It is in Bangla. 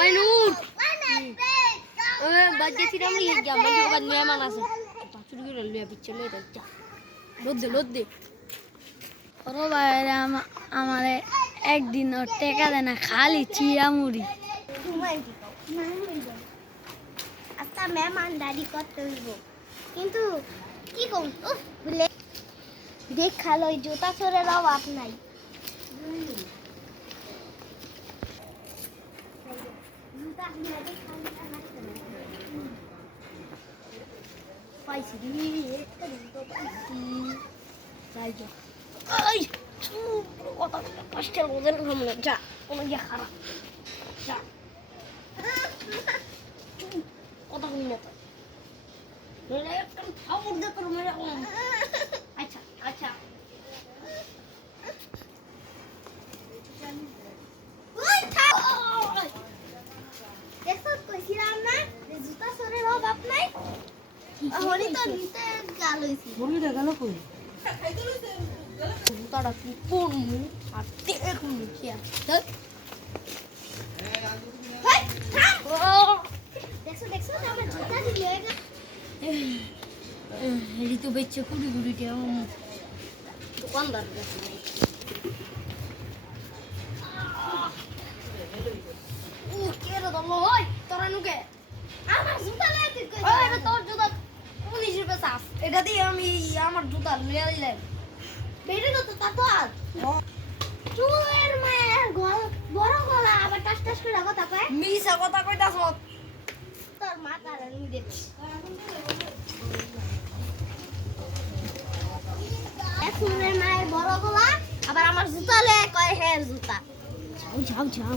ওই নূর ওই বাজে ছিলাম নি যা মানে বাদ মেহমান আছে চুরি করে লইয়া পিছে লইয়া যা লোদ দে ওরো বাইরে আমারে একদিন ওর টেকা দেয় না খালি চিড়া মুড়ি আচ্ছা মেহমান দাদি করতে হইব কিন্তু কি কম দেখালো জুতা চোরের অভাব নাই পাইছি একটা তো পাইছি যাই যা এই কত কষ্টের বোঝেন সামনে যা কোনো গিয়া খারাপ যা কত মিনিট মেরে একটা থাপড় দে তোর মেরে আচ্ছা আচ্ছা দেখো কইছিলাম না যে জুতা চোরের অভাব নাই হরি তো নিতে গেল হইছি বলি রে গেল কই জুতাটা কি পরমু আর দেখুন কি আছে দেখছো আমার জুতা দিলে এডি তো বেচে কুড়ি কুড়ি টাকা দোকানদার কে রে দম ওই তোরা নুকে আমার জুতা লয়ে তুই কই ওই এটা তোর জুতা 19 টাকা সাফ এটা দিয়ে আমি আমার জুতা লইয়া দিলাম বেরে তো তা তো আর চুয়ের মায়ের বড় গলা আবার টাস টাস করে কথা কয় মিছা কথা কইতাছ তোর মাথা রানি দে চুয়ের মায়ের বড় গলা আবার আমার জুতা লয়ে কয় হের জুতা যাও যাও যাও